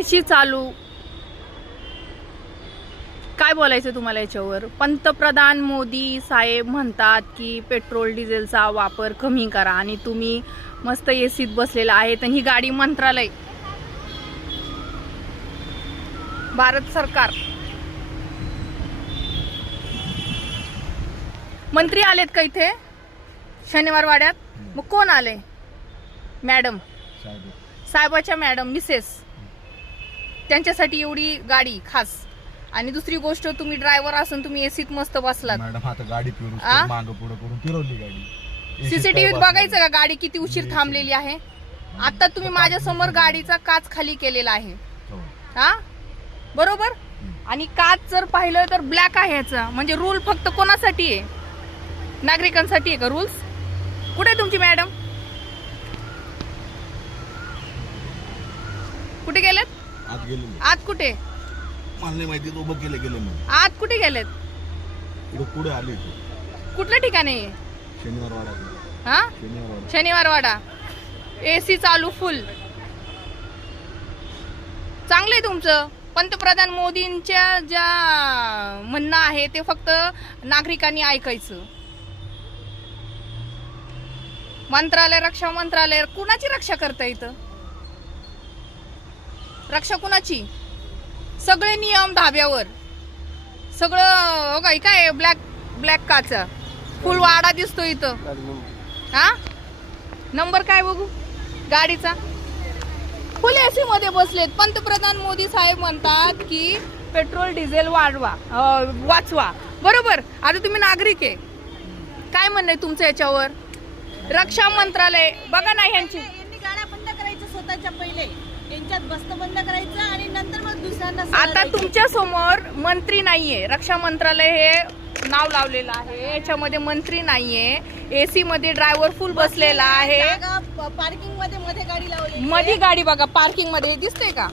AC चालू, काय बोलायचं तुम्हाला याच्यावर? पंतप्रधान मोदी साहेब म्हणतात की पेट्रोल डिझेलचा वापर कमी करा आणि तुम्ही मस्त एसीत बसलेला आहे. आणि ही गाडी मंत्रालय, भारत सरकार, मंत्री आलेत का इथे शनिवार वाड्यात? मग कोण आले? मॅडम, साहेबाच्या मॅडम, मिसेस, त्यांच्यासाठी एवढी गाडी खास. आणि दुसरी गोष्ट, तुम्ही ड्रायव्हर असून तुम्ही एसीत मस्त बसलात. मॅडम आता गाडी मागं पुढे करून फिरवली गाडी. सीसीटीव्हीत बघायचं का गाडी किती उशीर थांबलेली आहे? आता तुम्ही माझ्या समोर गाडीचा काच खाली केलेला आहे, हा बरोबर? आणि काच जर पाहिलं तर ब्लॅक आहे याचा, म्हणजे रूल फक्त कोणासाठी आहे? नागरिकांसाठी आहे का रूल्स? कुठे तुमची मॅडम? कुठे गेलेत? आत गेले. आत कुठे? मला नाही माहिती, उभं गेले मग. आत कुठे गेलेत? पुढे आले. कुठल्या ठिकाणी? शनिवार वाडा. हा, शनिवार वाडा. एसी चालू फुल. चांगलंय तुमचं. पंतप्रधान मोदींच्या ज्या म्हणणं आहे ते फक्त नागरिकांनी ऐकायचं. मंत्रालय, रक्षा मंत्रालय, कुणाची रक्षा करता इथं? रक्षा कुणाची? सगळे नियम धाब्यावर, सगळं हो का? काय ब्लॅक काचा, फुल वाडा दिसतो इथं. हा, नंबर काय बघू गाडीचा? फुल एसी मध्ये बसलेत. पंतप्रधान मोदी साहेब म्हणतात की पेट्रोल डिझेल वाचवा, बरोबर? आता तुम्ही नागरिक आहे, काय म्हणणं आहे तुमचं याच्यावर? रक्षा मंत्रालय बघा ना, यांची गाड्या बंद करायचं स्वतःच्या पहिले, यांच्यात बसणं बंद करायचं आणि नंतर मग दुसऱ्यांना. आता तुमच्या समोर मंत्री नाहीये, रक्षा मंत्रालय हे नाव लावलेलं आहे, याच्यामध्ये मंत्री नाहीये. एसी मध्ये ड्रायव्हर फुल बसलेला आहे. पार्किंग मध्ये गाडी लावली, मध्ये गाडी बघा पार्किंग मध्ये, दिसतंय का?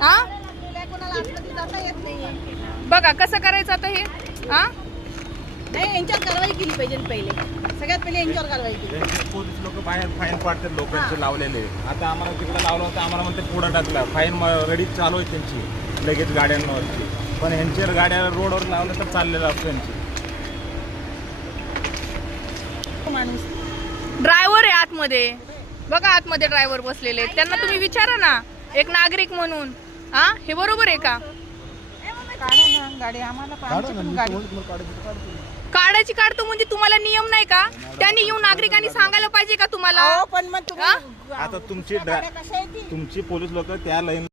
हा, कोणाला आतमध्ये जाता येत नाहीये. बघा कसं करायचं आता हे. हा, नाही, यांच्यावर कारवाई केली पाहिजे पहिले, सगळ्यात पहिले यांच्यावर कारवाई केली. पोलीस लोक बाहेर फाईन पाडतात लोकांचे लावलेले. आता आम्हाला तिकडे लावलं होतं, आम्हाला म्हणते पुढे टाकला, फाईन रेडी चालू आहे त्यांची लगेच गाड्यांवरची. पण ह्यांच्या गाड्या रोडवर लावल्या तर चाललेलं असतं यांची. माणूस ड्रायव्हर आहे आतमध्ये, बघा आतमध्ये ड्रायव्हर बसलेले, त्यांना तुम्ही विचारा ना एक नागरिक म्हणून. हा, हे बरोबर आहे का? गाडी आम्हाला काढायची काढतो म्हणजे तुम्हाला नियम नाही का? त्यांनी येऊन नागरिकांनी सांगायला पाहिजे का तुम्हाला? पण मग हा? आता तुमची पोलीस लोक त्या लाईन